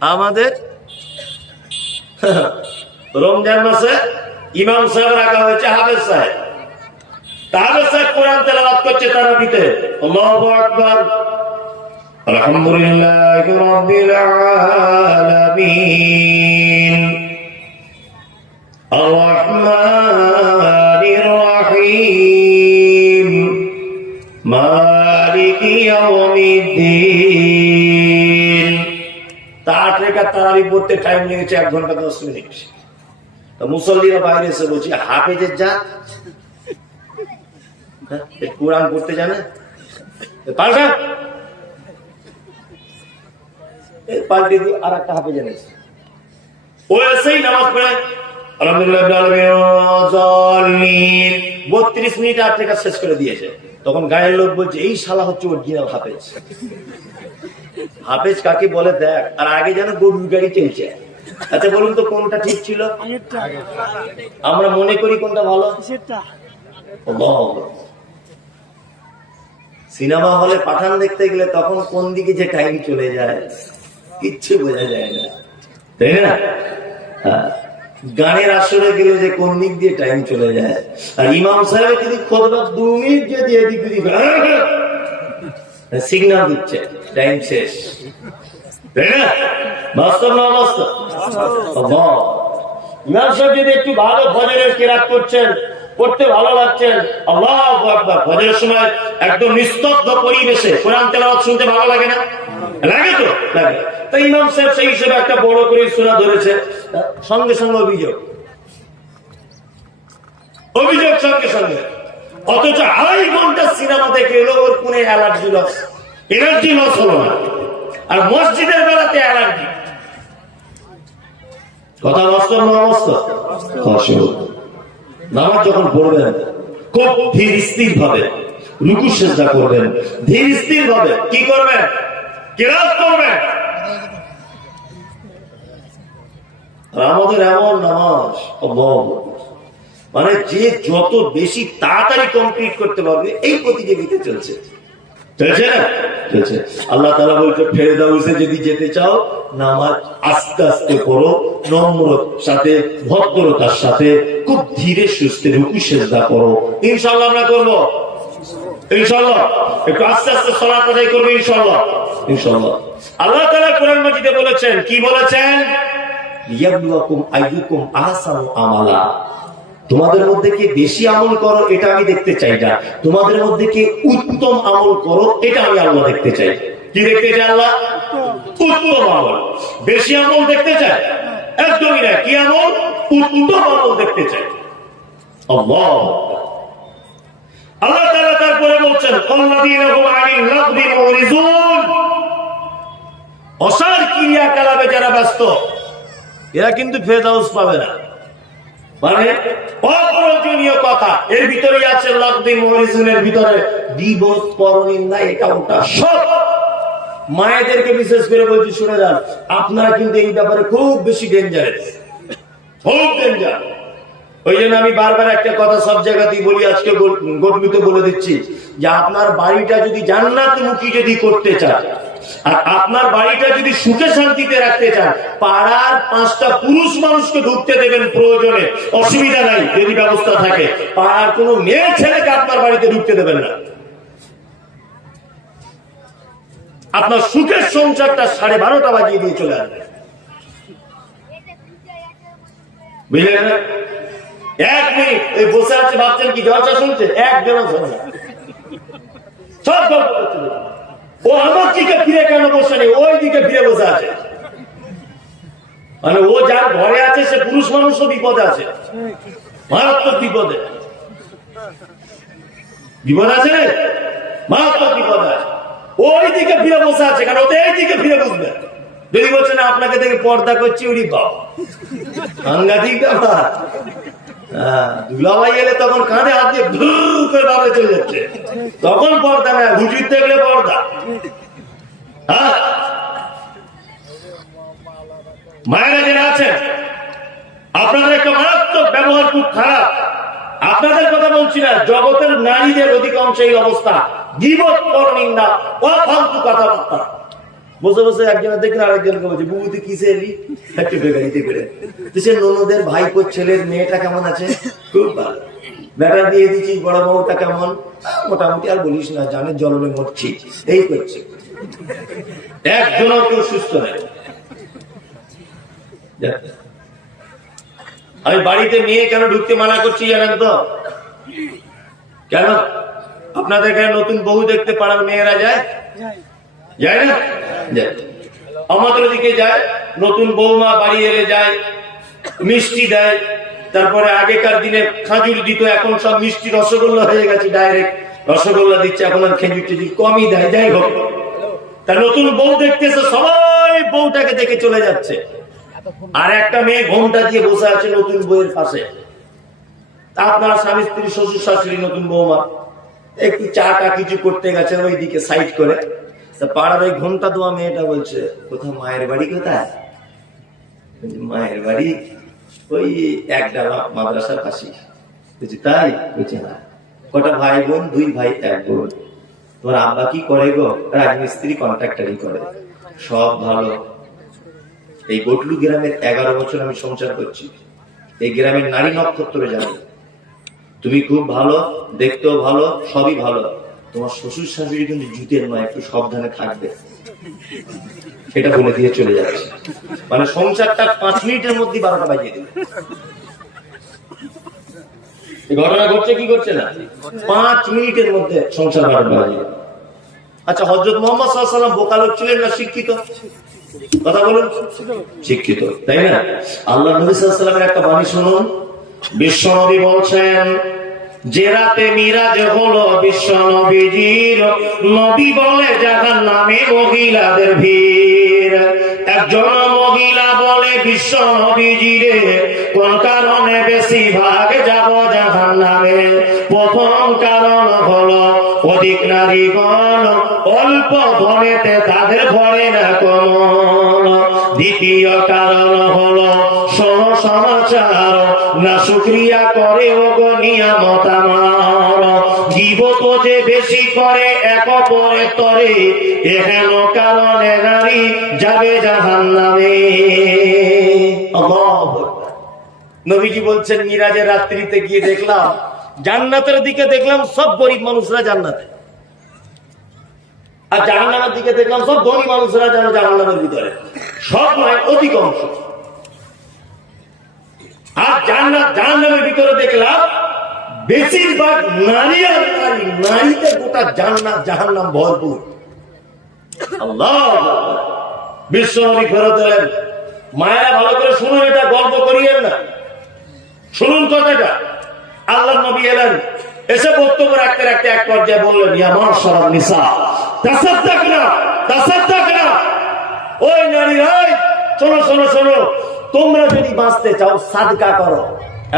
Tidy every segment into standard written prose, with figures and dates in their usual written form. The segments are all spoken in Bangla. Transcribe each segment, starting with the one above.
আমাদের রমজান মাসে ইমাম সাহেব রাখা হয়েছে হাফেজ সাহেব। হাফেজ সাহেব কোরআন তেলাওয়াত করছে তারাবিতে, আল্লাহু আকবার, আলহামদুলিল্লাহি রাব্বিল আলামিন, আর রহমানির রহিম, মালিকি ইয়াউমিদ্দিন। তার রেখাত তারাবি পড়তে টাইম লেগেছে 1 ঘন্টা 10 মিনিট। মুসল্লিরা বাইরে এসে বলছি, হাফেজের যা কোরআন পড়তে জানে, পাল্টা পাল্টে দিয়ে আর একটা হাফেজ এনেছে, ও এসেই নামাজ পড়ে আলহামদুলিল্লাহ 32 মিনিট 8 টাকা শেষ করে দিয়েছে। তখন গায়ের লোক বলছে, এই শালা হচ্ছে অরিজিনাল হাফেজ। হাফেজ কাকে বলে দেখ, আর আগে যেন গরুর গাড়ি চলছে। আচ্ছা বলুন তো কোনটা ঠিক ছিল? আমরা মনে করি কোনটা ভালো। সিনেমা হলে পাঠান দেখতে গেলে তখন কোন দিকে যে টাইম চলে যায় কিচ্ছু বোঝা যায় না, তাই না? গানের আসরে গেলে যে কোন দিক দিয়ে টাইম চলে যায়। আর ইমাম সাহেব যদি খুতবা 2 মিনিট যদি এদিক ওদিক সিগন্যাল দিচ্ছে টাইম শেষ, তাই না? বাস্তব না বাস্তব? ইমাম সাহেব যদি একটু ভালো ফজরের কিরাত করছেন, পড়তে ভালো লাগছেন, আল্লাহু আকবার, ফজরের সময় একদম নিস্তব্ধ পরিবেশে কোরআন তেলাওয়াত শুনতে ভালো লাগে না? লাগে তো লাগে। তাই ইমাম সাহেব সেই হিসেবে একটা বড় করে সূরা ধরেছে, সঙ্গে সঙ্গে অভিযোগ সঙ্গে সঙ্গে। অথচ 2.5 ঘন্টা সিনেমা দেখে এলো, ওর কোন এনার্জি লস হলো না। আর মসজিদের বেলাতে অ্যালার্জি, কথা বাস্তব না বাস্তব? নামাজ যখন পড়বেন খুব ধীর স্থির ভাবে রুকু সিজদা করবেন, ধীর স্থির ভাবে কি করবেন? কিরাত করবেন। আর আমাদের এমন নামাজ মানে যে যত বেশি তাড়াতাড়ি কমপ্লিট করতে পারবে এই প্রতিযোগিতা চলছে, চলছে না? চলছে। আল্লাহ তাআলা বলছে, ফেরদাউসে যদি যেতে চাও নামাজ আস্তে আস্তে পড়ো, নম্রতার সাথে, ভদ্রতার সাথে, খুব ধীরে সুস্থে রুকু সিজদা করো। ইনশাআল্লাহ আমরা করব, ইনশাআল্লাহ একটু আস্তে আস্তে সালাত আদায় করবে, ইনশাআল্লাহ ইনশাআল্লাহ। আল্লাহ তাআলা কোরআন মাজিদে বলেছেন, কি বলেছেন? ইয়াবলুকুম আইয়ুকুম আহসানু আমালা। তোমাদের মধ্যে কে বেশি আমল করো এটা আমি দেখতে চাই না, তোমাদের মধ্যে কে উত্তম আমল করো এটা আমি আল্লাহ দেখতে চাই। কি দেখতে চাই আল্লাহ? উত্তম আমল। বেশি আমল দেখতে চাই একদমই না। কি আমল? উত্তম আমল দেখতে চাই। আল্লাহ আল্লাহ তাআলা তারপরে বলছেন, আল্লাযীনা হুম আনিল লাগবি মুরিজুন। অসার ক্রিয়াকলাপে যারা ব্যস্ত এরা কিন্তু ফেরদাউস পাবে না। মানে অপ্রয়োজনীয় কথা এর ভিতরেই আছে, লাগবি মুরিজুনের ভিতরে গীবত, পরনিন্দা, এটা ওটা সব। মায়েদেরকে বিশেষ করে বলছি, শুনে যান, আপনারা কিন্তু এই ব্যাপারে খুব বেশি ডেঞ্জারাস, খুব ডেঞ্জার। ওই জন্য আমি বারবার একটা কথা সব জায়গাতেই বলি, আজকে গর্বিত বলে দিচ্ছি, যে আপনার বাড়িটা যদি জান্নাতমুখী যদি করতে চান, আর আপনার বাড়িটা যদি সুখে শান্তিতে রাখতে চান, পাড়ার 5টা পুরুষ মানুষকে ঢুকতে দেবেন প্রয়োজনে, অসুবিধা নাই যদি ব্যবস্থা থাকে। পাড়ার কোনো মেয়ে ছেলেকে আপনার বাড়িতে ঢুকতে দেবেন না। আপনার সুখের সংসারটা 12:30 বাজিয়ে দিয়ে চলে আসবে, বুঝলেন না? 1 মিনিট এই বসে আছে, ভাবছেন কি জলসা শুনছে? একজনও শোনে না, সব গল্প করছে। ও আমার দিকে ফিরে কেন বসে নেই, ওই দিকে ফিরে বসে আছে। মানে ও যার ঘরে আছে সে পুরুষ মানুষও বিপদে আছে, মারাত্মক বিপদে। বিপদ আছে রে, মারাত্মক বিপদ আছে। ওই দিকে ফিরে বসে আছে, কারণ ওতে এই দিকে ফিরে বসবে। যদি বলছে না আপনাকে দেখে পর্দা করছি, উড়ি বাবা সাংঘাতিক ব্যাপার। দুলাভাই এলে তখন কাঁধে হাত দিয়ে ধুর করে বাবা চলে যাচ্ছে, তখন পর্দা না, হুজুর দেখলে পর্দা। হ্যাঁ, মায়েরা যারা আছেন আপনাদের একটা মারাত্মক ব্যবহার খুব খারাপ। আপনাদের কথা বলছি না, জগতের নারীদের অধিকাংশ এই অবস্থা, গীবত, পরনিন্দা, অফালতু কথাবার্তা। বসে বসে একজনের দেখলে আরেকজনকে বলছে বুবু তুই কিসে এলি, একটু বেগাড়িতে করে। তো সে ননদের ভাইপোর ছেলের মেয়েটা কেমন আছে, খুব ভালো, বেটা দিয়ে দিচ্ছি, বড় বউটা কেমন, মোটামুটি আর বলিস না, জানের জ্বলনে মরছি, এই করছে। একজনও কেউ সুস্থ নেই। আমি বাড়িতে মেয়ে কেন ঢুকতে মানা করছি জানেন তো? কেন? আপনাদের এখানে নতুন বউ দেখতে পাড়ার মেয়েরা যায়, যায় না? যায়। আমাদের দিকে যায়, নতুন বৌমা বাড়ি এলে যায়, মিষ্টি দেয়, তারপরে আগেকার দিনে খাজুর দিত, এখন সব মিষ্টি রসগোল্লা হয়ে গেছে, ডাইরেক্ট রসগোল্লা দিচ্ছে, এখন আর খেজুর টেজুর কমই দেয়। যাই হোক, তা নতুন বউ দেখতেছে, সবাই বউটাকে দেখে চলে যাচ্ছে, আর একটা মেয়ে ঘোমটা দিয়ে বসে আছে নতুন বউয়ের পাশে। আপনারা স্বামী স্ত্রী, শ্বশুর শাশুড়ি, নতুন বৌমা একটু চাটা কিছু করতে গেছেন ওইদিকে সাইড করে, পাড়ার ওই ঘোমটা দেওয়া মেয়েটা বলছে কোথাও মায়ের বাড়ি কোথায়? মায়ের বাড়ি ওই একডালা মাদ্রাসার পাশে। তাই? বলছে না। কটা ভাই বোন? 2 ভাই 1 বোন। তোমার আব্বা কি করে গো? রাজমিস্ত্রি, কন্ট্রাক্টারই করে। সব ভালো। এই গটলু গ্রামের 11 বছর আমি সংসার করছি, এই গ্রামের নারী নক্ষত্র জানি। তুমি খুব ভালো, দেখতেও ভালো, সবই ভালো। তোমার শ্বশুর শাশুড়ি কিন্তু জুতের নয়, একটু সাবধানে থাকবে, এটা বলে দিয়ে চলে যাচ্ছে। মানে সংসারটা 5 মিনিটের মধ্যে 12টা বাজিয়ে দিল। ঘটনা ঘটছে কি করছে না, 5 মিনিটের মধ্যে সংসার 12টা বাজিয়ে। আচ্ছা, হযরত মুহাম্মদ সাল্লাল্লাহু আলাইহি ওয়াসাল্লাম বোকা লোক ছিলেন না শিক্ষিত? কথা বলুন, শিক্ষিত, তাই না? আল্লাহ নবী সাল্লাল্লাহু আলাইহি ওয়াসাল্লামের একটা বাণী শুনুন। বিশ্ব নবী বলছেন, যে রাতে মিরাজ হলো বিশ্ব নবীজির, নবী বলে জাহান্নামে মহিলাদের ভিড়। একজন মহিলা বলে বিশ্ব নবীজিরে, কোন কারণে বেশি ভাগ যাব জাহান্নামে? প্রথম কারণ হলো অধিক নারীগণ, অল্প ধনেতে তাদের ভরে না কমল। দ্বিতীয় কারণ হলো সমাচার, না শুকরিয়া করে ওগো নিয়ামত আমার। গীবত যে বেশি করে এক অপরের তরে, এহেন কারণে নারী যাবে জাহান্নামে। আল্লাহু আকবার। নবীজি বলছেন, মিরাজের রাত্রিতে গিয়ে দেখলাম, জান্নাতের দিকে দেখলাম সব গরিব মানুষরা জান্নাতে, আর জাহান্নামের দিকে দেখলাম সব ধনী মানুষরা যেন জাহান্নামের ভিতরে। সব নয়, অধিকাংশ। আর জাহান্নামের ভিতরে দেখলাম বেশিরভাগ নারী আর নারী, নারীতে গোটা জান্নাত জাহান্নাম ভরপুর। আল্লাহ বিশ্ব নবী ফেরত দিলেন। মায়েরা ভালো করে শুনুন, এটা গল্প করিয়েন না, শুনুন কথাটা। আল্লাহ নবী এলেন, এসে বক্তব্য রাখতে রাখতে এক পর্যায়ে বললেন, ইয়া মাশারান নিসা তাসাদ্দাকনা তাসাদ্দাকনা, ওই নারীরা শোনো শোনো শোনো, তোমরা যদি বাঁচতে চাও সাদকা করো।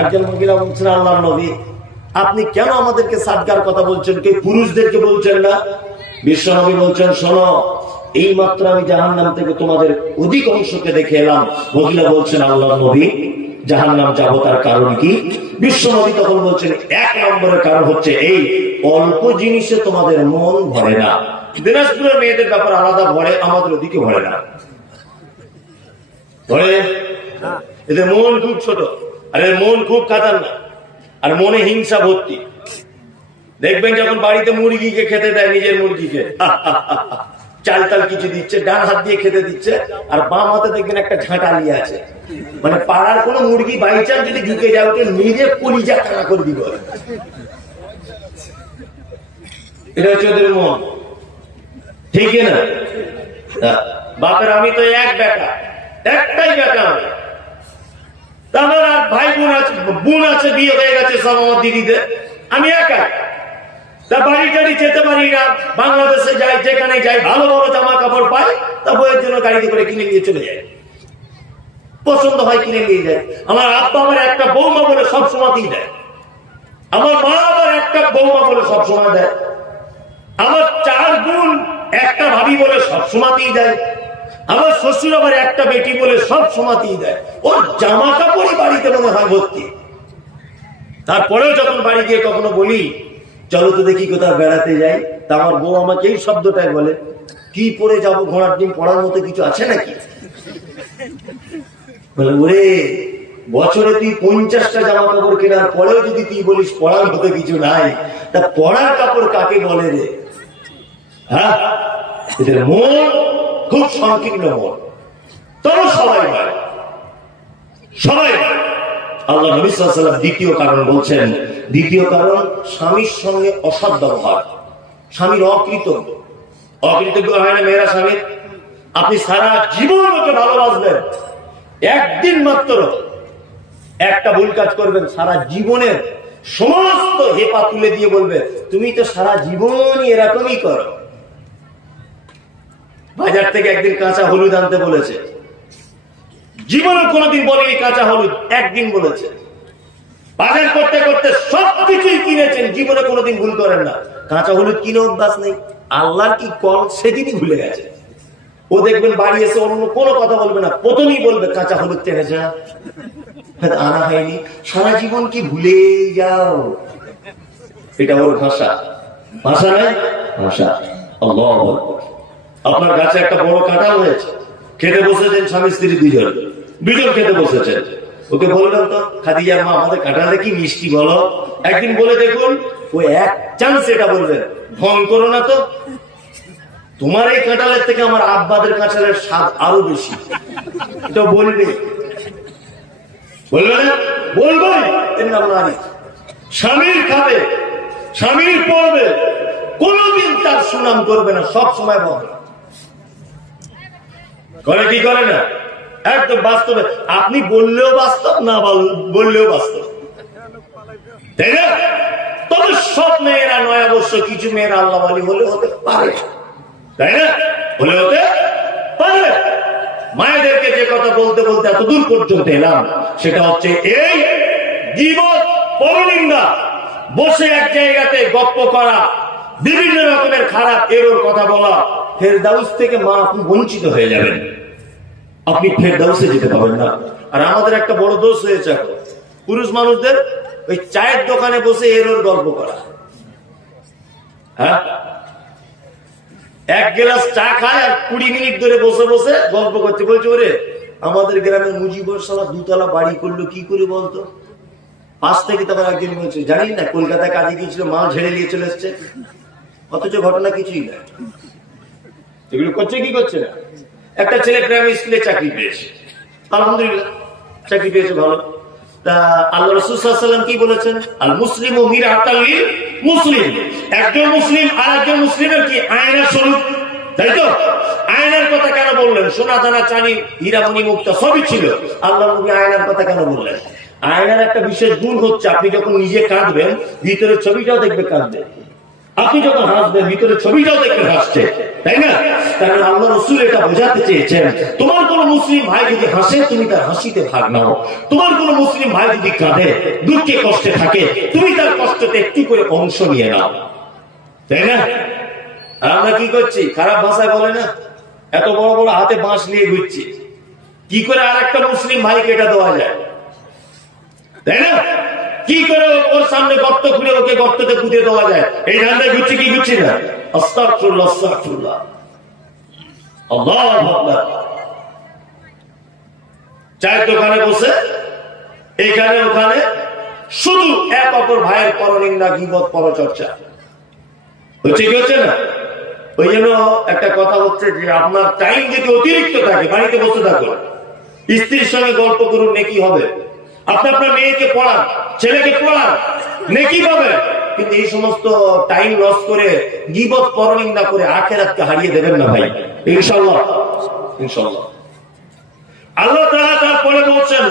একজন মহিলা বলছেন, আল্লাহ নবী আপনি কেন আমাদেরকে সাদকার কথা বলছেন, কে পুরুষদেরকে বলছেন না? বিশ্ব নবী বলছেন, শোনো, এই মাত্র আমি জাহান্নাম থেকে তোমাদের অধিক অংশকে দেখে এলাম। মহিলা বলছেন, আল্লাহ নবী জাহান্নাম যাবো তার কারণ কি? বিশ্ব নবী তখন বলছেন, 1 নম্বরের কারণ হচ্ছে এই অল্প জিনিসে তোমাদের মন ভরে না। দিনাজপুরের মেয়েদের ব্যাপার আলাদা ভরে, আমাদের ওদিকে ভরে না, ভরে। এদের মন খুব ছোট, আর এর মন খুব খাতারনাক, আর মনে হিংসা ভর্তি। দেখবেন যখন বাড়িতে মুরগিকে খেতে দেয়, নিজের মুরগিকে চাল টাল কিছু দিচ্ছে, ডান হাত দিয়ে খেতে দিচ্ছে, আর বাম হাতে দেখবেন একটা ঝাঁটা নিয়ে আছে। মানে পাড়ার কোন মুরগি বাইচান যদি ঢুকে যায়, ওকে নিজে কলিজা কানা করে দিব। এটা হচ্ছে ওদের মন, ঠিক না? বাপের আমি তো এক বেটা, একটাই বেটা আমি, তারপর আর ভাই বোন আছে, বিয়ে হয়ে গেছে সব আমার দিদিদের, আমি একা। তা বাড়ি টাড়ি যেতে পারি না, বাংলাদেশে যাই, যেখানে যাই ভালো ভালো জামা কাপড় পাই, তা বইয়ের জন্য গাড়িতে করে কিনে নিয়ে চলে যায়, পছন্দ হয় কিনে নিয়ে যায়। আমার আব্বা আমার একটা বৌমা বলে সব সময়তেই দেয়, আমার মা আবার একটা বৌমা বলে সব সময় দেয়, আমার 4 বোন একটা ভাবি বলে সব সময়তেই দেয়, আমার শ্বশুর আবার একটা বেটি বলে সব সময়তেই দেয়। ওর জামা কাপড়ই বাড়িতে মনে হয় ভর্তি। তারপরেও যখন বাড়ি গিয়ে কখনো বলি চলো তো দেখি কোথাও বেড়াতে যাই, তা আমার বউ আমাকে এই শব্দটাই বলে, কি পরে যাব, ঘোড়ার ডিম পড়ার মতো কিছু আছে নাকি? বলে ওরে বছরে তুই 50টা জামা কাপড় কেনার পরেও যদি তুই বলিস পড়ার মতো কিছু নাই, তা পড়ার কাপড় কাকে বলে রে? হ্যাঁ, এদের মন খুব সংকীর্ণ মন। তবে সবাই নয়, সবাই আল্লাহ নবী সাল্লাল্লাহু আলাইহি ওয়াসাল্লাম দ্বিতীয় কারণ বলছেন, দ্বিতীয় কারণ স্বামীর সঙ্গে অসৎ ব্যবহার। স্বামীর অকৃতজ্ঞ হয় না মেয়েরা স্বামীর? আপনি সারা জীবন ওকে ভালোবাসবেন, একদিন মাত্র একটা ভুল কাজ করবেন, সারা জীবনের সমস্ত হেপা তুলে দিয়ে বলবে তুমি তো সারা জীবনই এরকমই করো। বাজার থেকে একদিন কাঁচা হলুদ আনতে বলেছে, জীবনে কোনোদিন বলেনি কাঁচা হলুদ, একদিন বলেছে। বাজার করতে করতে সবকিছুই কিনেছেন, জীবনে কোনোদিন ভুল করেন না, কাঁচা হলুদ কিনে অভ্যাস নেই। আল্লাহর কি কল সেদিনই ভুলে গেছে। ও দেখবেন বাড়ি এসে অন্য কোনো কথা বলবে না, প্রথমেই বলবে কাঁচা হলুদ টেনেছে না, আনা হয়নি, সারা জীবন কি ভুলে যাও। এটা ওর ভাষা, ভাষা নয় ভাষা। আল্লাহু আকবার। আপনার কাছে একটা বড় কাঁঠাল হয়েছে, খেতে বসেছেন স্বামী স্ত্রী দুজন খেতে বসেছেন। ওকে বলবেন তো খাদিজার মা আমাদের কাঁঠালটা কি মিষ্টি বলো, একদিন বলে দেখুন। ও এক চান্স এটা বলবেন, ঢং করো না তো, তোমার এই কাঁঠালের থেকে আমার আব্বাদের কাঁঠালের স্বাদ আরো বেশি। এটা বলবে, বলবে না? বলবে। এর নাম নারী। স্বামীর খাবে, স্বামীর পড়বে, কোনদিন তার সুনাম করবে না, সব সময় বলবে। করে কি করে না? একদম বাস্তবে, আপনি বললেও বাস্তব, না বললেও বাস্তব, তাই না? তবে সব মেয়েরা নয়, অবশ্য কিছু মেয়েরা আল্লাহওয়ালি হলে হতে পারে, তাই না? হলে হতে পারে। মায়েদেরকে যে কথা বলতে বলতে এত দূর পর্যন্ত এলাম, সেটা হচ্ছে এই গীবত, পরনিন্দা, বসে এক জায়গাতে গপ্প করা, বিভিন্ন রকমের খারাপ এরর কথা বলা। ফেরদাউস থেকে মা আপনি বঞ্চিত হয়ে যাবেন, আপনি ফেরদাউসে যেতে পারবেন না। আর আমাদের একটা বড় দোষ হয়েছে এখন পুরুষ মানুষদের, ওই চায়ের দোকানে বসে এরর গল্প করা। হ্যাঁ, এক গ্লাস চা খায় আর 20 মিনিট ধরে বসে বসে গল্প করতে। বলছে ওরে আমাদের গ্রামের মুজিবর সালা 2 তলা বাড়ি করলো কি করে বলতো? পাশ থেকে তখন একজন বলছে জানি না, কলকাতায় কাজে গিয়েছিল, মাল ঝেড়ে নিয়ে চলে এসছে, অথচ ঘটনা কিছুই না। এগুলো করছে কি করছে না? একটা ছেলে গ্রামের স্কুলে চাকরি পেয়েছে, আলহামদুলিল্লাহ চাকরি পেয়েছে, ভালো। তা আল্লাহ রাসূল সাল্লাল্লাহু আলাইহি ওয়াসাল্লাম কি বলেছেন? আল মুসলিমু মিরআতাল লিল মুসলিম। একজন মুসলিম আর একজন মুসলিমের কি আয়নার স্বরূপ, তাই তো? আয়নার কথা কেন বললেন? সোনা দানা চাঁদি হীরামণি মুক্তা সবই ছিল, আল্লাহ নবী আয়নার কথা কেন বললেন? আয়নার একটা বিশেষ গুণ হচ্ছে আপনি যখন নিজে কাঁদবেন, ভিতরের ছবিটাও দেখবে কাঁদবে, আপনি যখন হাসবেন ভিতরে ছবিটাও দেখতে হাসছে, তাই না? কারণ আল্লাহ রাসূল এটা বোঝাতে চেয়েছেন, তোমার কোন মুসলিম ভাই যদি হাসে তুমি তার হাসিতে ভাগ নাও, তোমার কোন মুসলিম ভাই যদি কাঁদে, দুঃখে কষ্টে থাকে, তুমি তার কষ্টতে একটু করে অংশ নিয়ে নাও, তাই না? আমরা কি করছি? খারাপ ভাষায় বলে না, এত বড় বড় হাতে বাঁশ নিয়ে ঘুরছি, কি করে আর একটা মুসলিম ভাইকে এটা দেওয়া যায়, তাই না? কি করে ওর সামনে গর্ত খুলে ওকে গর্ততে পুঁতে দেওয়া যায়, এই ধান্দায় ঘুরছি কি ঘুরছি না? আস্তাগফিরুল্লাহ, আস্তাগফিরুল্লাহ, আল্লাহু আকবার। চায়ের দোকানে বসে এখানে ওখানে শুধু এক অপর ভাইয়ের পরনিন্দা, গীবত, পরচর্চা হচ্ছে কি হচ্ছে না? ওই জন্য একটা কথা হচ্ছে যে আপনার টাইম যদি অতিরিক্ত থাকে, বাড়িতে বসে থাকুন, স্ত্রীর সঙ্গে গল্প করুন, নেকি হবে। আপনি আপনার মেয়েকে পড়ান, ছেলেকে পড়ান, নেকি পাবেন। কিন্তু এই সমস্ত টাইম লস করে গীবত, পরনিন্দা করে আখিরাতকে হারিয়ে দেবেন না ভাই, ইনশাআল্লাহ। ইনশাআল্লাহ। আল্লাহ তাআলা তারপরে বলছেন